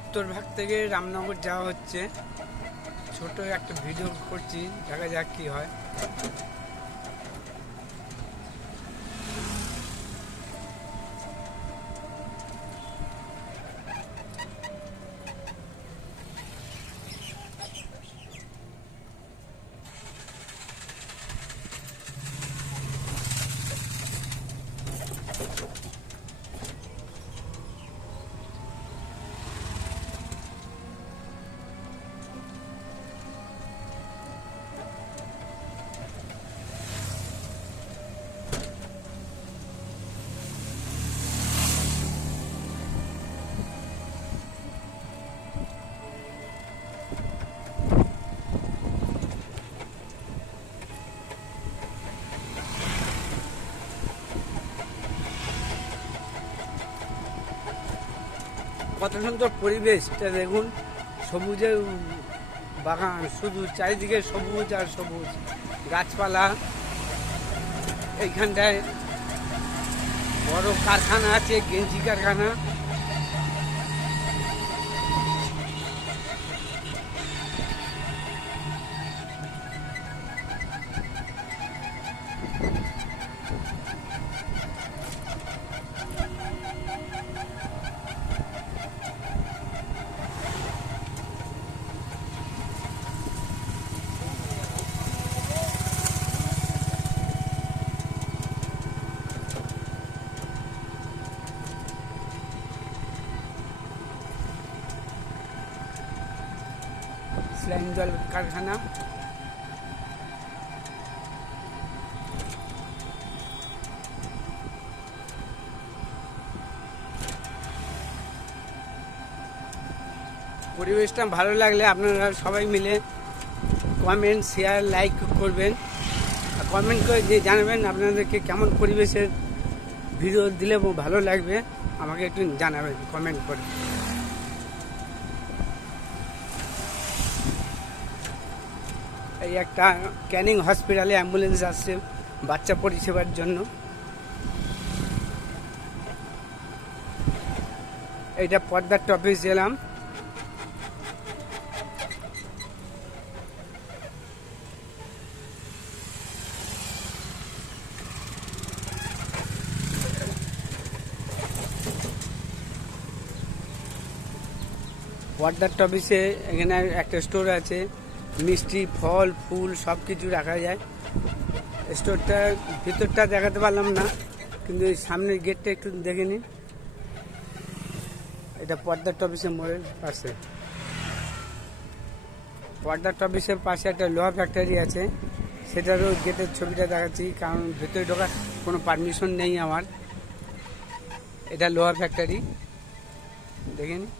উত্তর ভাগ থেকে রামনগর যাওয়া হচ্ছে। ছোট একটা ভিডিও করছি দেখা যাক কি হয়। কত সুন্দর পরিবেশটা দেখুন, সবুজে বাগান, শুধু চারিদিকে সবুজ আর সবুজ। গাছপালা, এইখানটায় বড় কারখানা আছে, গেঞ্জি কারখানা। স্লাইন জল কারখানা। পরিবেশটা ভালো লাগলে আপনারা সবাই মিলে কমেন্ট শেয়ার লাইক করবেন। আর কমেন্ট করে যে জানাবেন আপনাদেরকে কেমন পরিবেশের ভিডিও দিলে ভালো লাগবে, আমাকে একটু জানাবেন কমেন্ট করে। এই একটা ক্যানিং হসপিটালে অ্যাম্বুলেন্স আসছে বাচ্চা পরিষেবার জন্য। এইটা পর্দার টপিস এলাম পর্দার টপিসে এখানে একটা স্টোর আছে। মিষ্টি, ফল, ফুল সব কিছু রাখা যায়। স্টোরটা, ভিতরটা দেখাতে পারলাম না, কিন্তু এই সামনের গেটটা একটু দেখে নিন। এটা পর্দার টপিসের মোড়ের পাশে। পর্দার টপিসের পাশে একটা লোহা ফ্যাক্টরি আছে। সেটারও গেটের ছবিটা দেখাচ্ছি, কারণ ভেতরে ঢোকার কোনো পারমিশন নেই আমার। এটা লোহা ফ্যাক্টরি। দেখে নিন।